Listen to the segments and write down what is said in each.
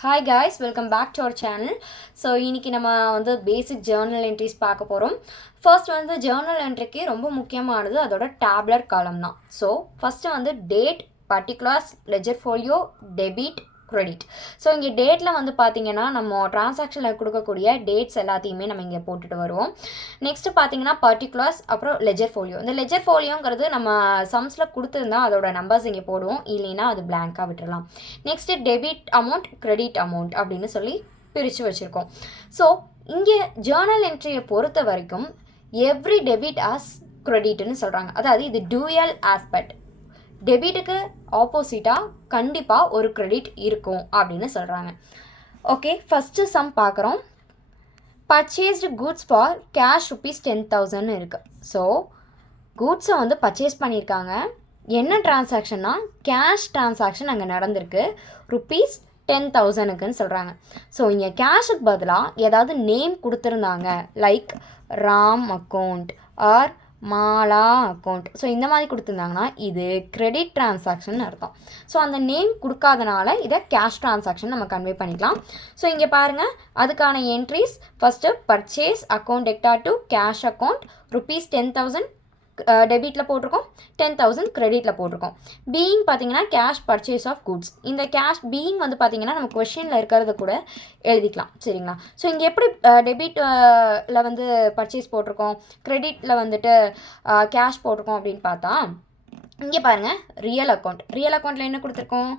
Hi guys, welcome back to our channel. So இன்னைக்கு நம்ம வந்து basic journal entries பார்க்க போகிறோம். First வந்து journal entryக்கு ரொம்ப முக்கியமானது அதோட tabular column தான். So first வந்து date, particulars, ledger folio, debit, credit. So இங்கே டேட்டில் வந்து பார்த்தீங்கன்னா நம்ம டிரான்சாக்ஷனில் கொடுக்கக்கூடிய டேட்ஸ் எல்லாத்தையுமே நம்ம இங்கே போட்டுட்டு வருவோம். நெக்ஸ்ட்டு பார்த்தீங்கன்னா பர்டிகுலர்ஸ், அப்புறம் லெஜர் ஃபோலியோ. இந்த லெஜர் ஃபோலியோங்கிறது நம்ம சம்ஸில் கொடுத்துருந்தா அதோட நம்பர்ஸ் இங்கே போடுவோம், இல்லைன்னா அது பிளாங்காக விட்டுடலாம். Next debit amount, credit amount அப்படின்னு சொல்லி பிரித்து வச்சுருக்கோம். ஸோ இங்கே ஜேர்னல் என்ட்ரியை பொறுத்த வரைக்கும் எவ்ரி டெபிட் ஆஸ் கிரெடிட்னு சொல்கிறாங்க. அதாவது இது டூயல் ஆஸ்பெக்ட். டெபிட்டுக்கு ஆப்போசிட்டாக கண்டிப்பாக ஒரு கிரெடிட் இருக்கும் அப்படின்னு சொல்கிறாங்க. ஓகே, ஃபஸ்ட்டு சம் பார்க்குறோம். பர்ச்சேஸ்டு குட்ஸ் ஃபார் கேஷ் ₹10,000 இருக்குது. ஸோ குட்ஸை வந்து பர்ச்சேஸ் பண்ணியிருக்காங்க. என்ன டிரான்சாக்ஷன்னா கேஷ் டிரான்சாக்ஷன் அங்கே நடந்திருக்கு, ₹10,000க்குன்னு சொல்கிறாங்க. ஸோ இங்கே கேஷுக்கு பதிலாக ஏதாவது நேம் கொடுத்துருந்தாங்க, like Ram account R Mala account. So இந்த மாதிரி கொடுத்துருந்தாங்கன்னா இது கிரெடிட் டிரான்சாக்ஷன் அர்த்தம். ஸோ அந்த நேம் கொடுக்காதனால இதை கேஷ் டிரான்சாக்ஷன் நம்ம கன்வே பண்ணிக்கலாம். ஸோ இங்கே பாருங்கள், அதுக்கான entries first purchase account debtor to cash account ₹10,000 டெபிட்டில் போட்டிருக்கோம், 10,000 கிரெடிட்டில் போட்டிருக்கோம். பீயிங் பார்த்தீங்கன்னா கேஷ் பர்ச்சேஸ் ஆஃப் குட்ஸ். இந்த கேஷ் பீயிங் வந்து பார்த்தீங்கன்னா நம்ம கொஷினில் இருக்கிறத கூட எழுதிக்கலாம், சரிங்களா? ஸோ இங்கே எப்படி டெபிட்டில் வந்து பர்ச்சேஸ் போட்டிருக்கோம், கிரெடிட்டில் வந்துட்டு கேஷ் போட்டிருக்கோம் அப்படின்னு பார்த்தா இங்கே பாருங்கள், ரியல் அக்கௌண்ட். ரியல் அக்கௌண்ட்டில் என்ன கொடுத்துருக்கோம்,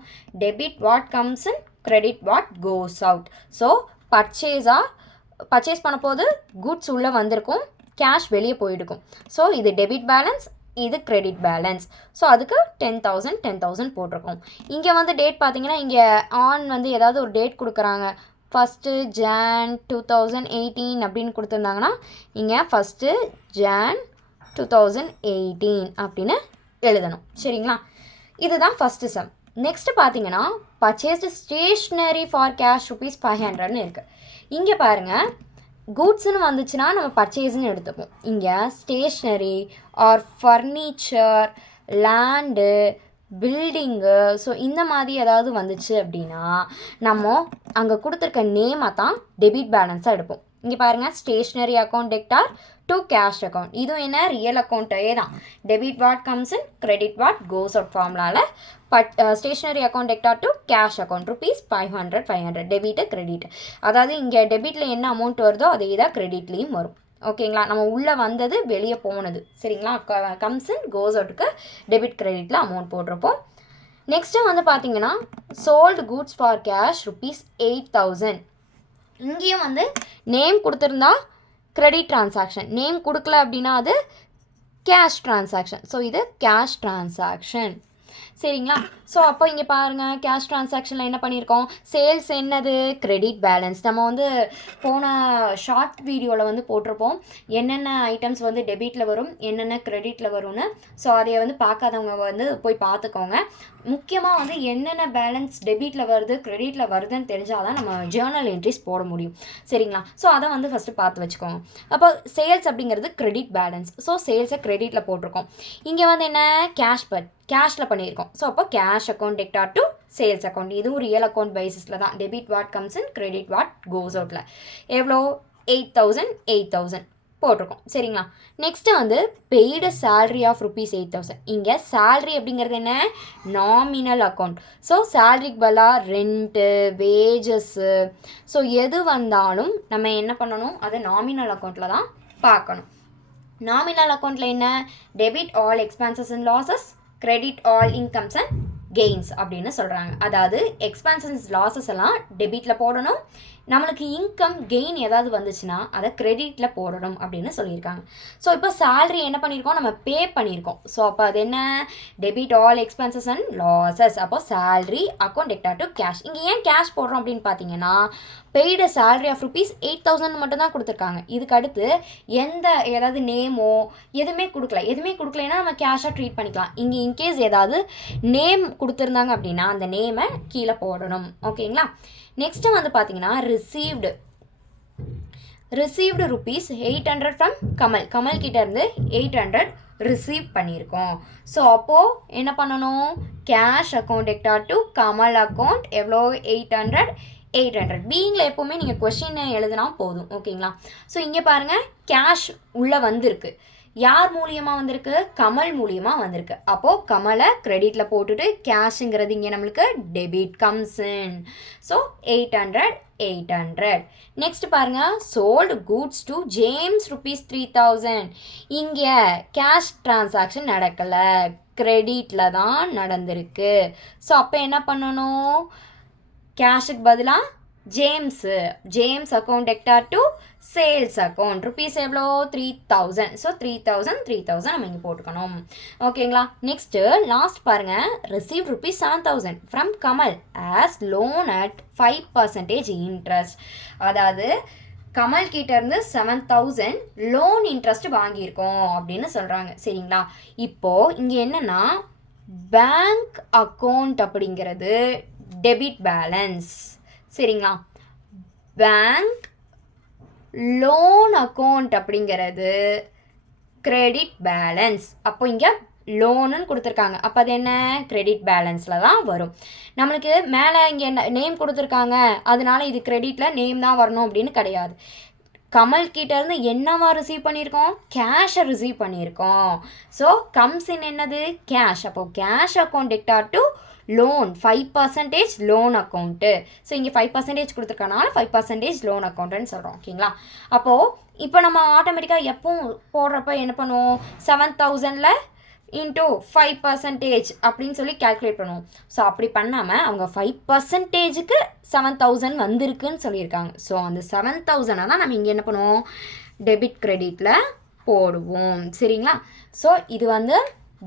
debit what comes in, credit what goes out. So purchase பண்ண போது குட்ஸ் உள்ளே வந்திருக்கும், கேஷ் வெளியே போயிடுக்கும். ஸோ இது டெபிட் பேலன்ஸ், இது கிரெடிட் பேலன்ஸ். ஸோ அதுக்கு 10,000 போட்டிருக்கோம். இங்கே வந்து டேட் பார்த்தீங்கன்னா இங்கே ஆன் வந்து ஏதாவது ஒரு டேட் கொடுக்குறாங்க, ஃபஸ்ட்டு Jan 2018 அப்படின்னு கொடுத்துருந்தாங்கன்னா இங்கே ஃபஸ்ட்டு Jan 2018 அப்படின்னு எழுதணும், சரிங்களா? இதுதான் ஃபஸ்ட்டு சம். நெக்ஸ்ட்டு பார்த்தீங்கன்னா பர்ச்சேஸ்டு ஸ்டேஷ்னரி ஃபார் கேஷ் ₹500ன்னு இருக்குது. இங்கே பாருங்கள், கூட்ஸ்னு வந்துச்சுன்னா நம்ம பர்ச்சேஸ்ன்னு எடுத்துப்போம். இங்கே stationery or furniture, land, building, so இந்த மாதிரி ஏதாவது வந்துச்சு அப்படின்னா நம்ம அங்கே கொடுத்துருக்க நேமை தான் டெபிட் பேலன்ஸாக எடுப்போம். இங்கே பாருங்கள், stationery account debtor to cash account. இதுவும் என்ன, ரியல் அக்கௌண்ட்டே தான். Debit what comes in, credit what goes out ஃபார்முலாவில் stationery account debtor to cash account ₹500 debit credit. அதாவது இங்கே டெபிட்டில் என்ன அமௌண்ட் வருதோ அதே தான் கிரெடிட்லேயும் வரும், ஓகேங்களா? நம்ம உள்ளே வந்தது வெளியே போனது, சரிங்களா? கம்ஸ் இன் கோஸ் அவுட்டுக்கு டெபிட் கிரெடிட்டில் அமௌண்ட் போட்டிருப்போம். நெக்ஸ்ட்டு வந்து பார்த்தீங்கன்னா சோல்டு குட்ஸ் ஃபார் கேஷ் ₹8,000. இங்கேயும் வந்து நேம் கொடுத்துருந்தா கிரெடிட் டிரான்சாக்ஷன், நேம் கொடுக்கல அப்படின்னா அது கேஷ் டிரான்சாக்ஷன். ஸோ இது கேஷ் டிரான்சாக்ஷன், சரிங்களா? ஸோ அப்போ இங்கே பாருங்கள், கேஷ் ட்ரான்சாக்ஷனில் என்ன பண்ணியிருக்கோம், சேல்ஸ் என்னது, கிரெடிட் பேலன்ஸ். நம்ம வந்து போன ஷார்ட் வீடியோவில் வந்து போட்டிருப்போம் என்னென்ன ஐட்டம்ஸ் வந்து டெபிட்டில் வரும், என்னென்ன கிரெடிட்டில் வரும்னு. ஸோ அதை வந்து பார்க்காதவங்க வந்து போய் பார்த்துக்கோங்க. முக்கியமாக வந்து என்னென்ன பேலன்ஸ் டெபிட்டில் வருது, கிரெடிட்டில் வருதுன்னு தெரிஞ்சால் தான் நம்ம ஜேர்னல் என்ட்ரிஸ் போட முடியும், சரிங்களா? ஸோ அதை வந்து ஃபஸ்ட்டு பார்த்து வச்சுக்கோங்க. அப்போ சேல்ஸ் அப்படிங்கிறது கிரெடிட் பேலன்ஸ். ஸோ சேல்ஸை கிரெடிட்டில் போட்டிருக்கோம். இங்கே வந்து என்ன, கேஷில் பண்ணியிருக்கோம். ஸோ அப்போ cash account debtor to sales account. இதுவும் ரியல் அக்கௌண்ட் பேசிஸில் தான். Debit what comes in, credit what goes அவுட்டில். எவ்வளோ, 8,000 போட்டிருக்கோம், சரிங்களா? நெக்ஸ்ட்டு வந்து பெய்டு சேல்ரி ஆஃப் ₹8,000. இங்கே சேல்ரி அப்படிங்கிறது என்ன, நாமினல் அக்கௌண்ட். ஸோ சேல்ரிக்கு பதிலாக ரெண்ட்டு, வேஜஸ்ஸு, ஸோ எது வந்தாலும் நம்ம என்ன பண்ணணும், அது நாமினல் அக்கௌண்ட்டில் தான் பார்க்கணும். நாமினல் அக்கௌண்ட்டில் என்ன, debit all expenses and losses, credit all incomes and gains அப்படின்னு சொல்கிறாங்க. அதாவது எக்ஸ்பென்சஸ் லாஸஸ் எல்லாம் டெபிட்டில் போடணும், நம்மளுக்கு இன்கம் கெயின் ஏதாவது வந்துச்சுன்னா அதை கிரெடிட்டில் போடணும் அப்படின்னு சொல்லியிருக்காங்க. ஸோ இப்போ சேல்ரி என்ன பண்ணியிருக்கோம், நம்ம பே பண்ணியிருக்கோம். ஸோ அப்போ அது என்ன, debit all expenses and losses. அப்போ salary account debtor to cash. இங்கே ஏன் கேஷ் போடுறோம் அப்படின்னு பார்த்தீங்கன்னா பெய்டு சேல்ரி ஆஃப் ₹8,000 மட்டும் தான் கொடுத்துருக்காங்க. இதுக்கு அடுத்து ஏதாவது நேமோ எதுவுமே கொடுக்கலைன்னா நம்ம கேஷாக ட்ரீட் பண்ணிக்கலாம். இங்கே இன்கேஸ் ஏதாவது நேம் கொடுத்துருந்தாங்க அப்படின்னா அந்த நேமை கீழே போடணும், ஓகேங்களா? நெக்ஸ்ட்டு வந்து பார்த்தீங்கன்னா ரிசீவ்டு ₹800 ஃப்ரம் கமல் கிட்டேருந்து 800 ரிசீவ் பண்ணியிருக்கோம். ஸோ அப்போது என்ன பண்ணணும், cash account vector to Kamal account எவ்வளோ 800 பீயிங்கில் எப்போவுமே நீங்கள் கொஷின் எழுதுனா போதும். ஓகேங்களா. ஸோ இங்கே பாருங்கள் கேஷ் உள்ளே வந்திருக்கு. யார் மூலியமாக வந்திருக்கு, கமல் மூலியமாக வந்திருக்கு. அப்போது கமலை கிரெடிட்டில் போட்டுட்டு கேஷுங்கிறது இங்கே நம்மளுக்கு debit comes in. So 800. Next பாருங்கள் சோல்டு கூட்ஸ் டு ஜேம்ஸ் ₹3000. இங்கே கேஷ் டிரான்சாக்ஷன் நடக்கலை, கிரெடிட்டில் தான் நடந்திருக்கு. ஸோ அப்போ என்ன பண்ணணும், கேஷுக்கு பதிலாக James account vector to sales account rupees எவ்வளோ 3000. ஸோ 3000 நம்ம இங்கே போட்டுக்கணும். ஓகேங்களா. நெக்ஸ்ட்டு லாஸ்ட் பாருங்கள் receive ₹7,000 from Kamal as loan at 5% interest. அதாவது கமல் கிட்டேருந்து 7,000 லோன் இன்ட்ரெஸ்ட் வாங்கியிருக்கோம் அப்படின்னு சொல்கிறாங்க. சரிங்களா. இப்போது இங்கே என்னென்னா பேங்க் அக்கௌண்ட் அப்படிங்கிறது டெபிட் பேலன்ஸ். சரிங்களா. பேங்க் லோன் அக்கௌண்ட் அப்படிங்கிறது கிரெடிட் பேலன்ஸ். அப்போ இங்கே லோனுன்னு கொடுத்துருக்காங்க, அப்போ அது என்ன கிரெடிட் பேலன்ஸில் தான் வரும். நம்மளுக்கு மேலே இங்கே நேம் கொடுத்துருக்காங்க, அதனால இது கிரெடிட்டில் நேம் தான் வரணும் அப்படின்னு கிடையாது. கமல் கிட்டேருந்து என்னவா ரிசீவ் பண்ணியிருக்கோம், கேஷை ரிசீவ் பண்ணியிருக்கோம். ஸோ கம்ஸ் இன் என்னது கேஷ். அப்போது cash account vector to loan 5% loan account. So இங்கே 5% கொடுத்துருக்கனால 5% லோன் அக்கௌண்ட்டுன்னு சொல்கிறோம். ஓகேங்களா. அப்போது இப்போ நம்ம ஆட்டோமேட்டிக்காக எப்பவும் போடுறப்ப என்ன பண்ணுவோம், 7,000ல் இன்ட்டு 5% அப்படின்னு சொல்லி கேல்குலேட் பண்ணுவோம். ஸோ அப்படி பண்ணாமல் அவங்க 5%க்கு 7,000 வந்திருக்குன்னு சொல்லியிருக்காங்க. ஸோ அந்த 7,000 தான் நம்ம இங்கே என்ன பண்ணுவோம், டெபிட் கிரெடிட்டில் போடுவோம். சரிங்களா. ஸோ இது வந்து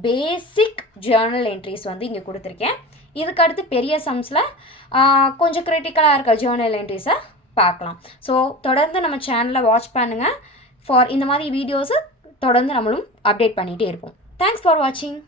பேசிக் ஜேர்னல் என்ட்ரிஸ் வந்து இங்கே கொடுத்துருக்கேன். இதுக்கு அடுத்து பெரிய சம்ஸில் கொஞ்சம் கிரிட்டிக்கலாக இருக்க ஜேர்னல் என்ட்ரிஸை பார்க்கலாம். ஸோ தொடர்ந்து நம்ம சேனலை வாட்ச் பண்ணுங்கள். இந்த மாதிரி வீடியோஸை தொடர்ந்து நம்மளும் அப்டேட் பண்ணிகிட்டே இருப்போம். தேங்க்ஸ் ஃபார் வாட்சிங்.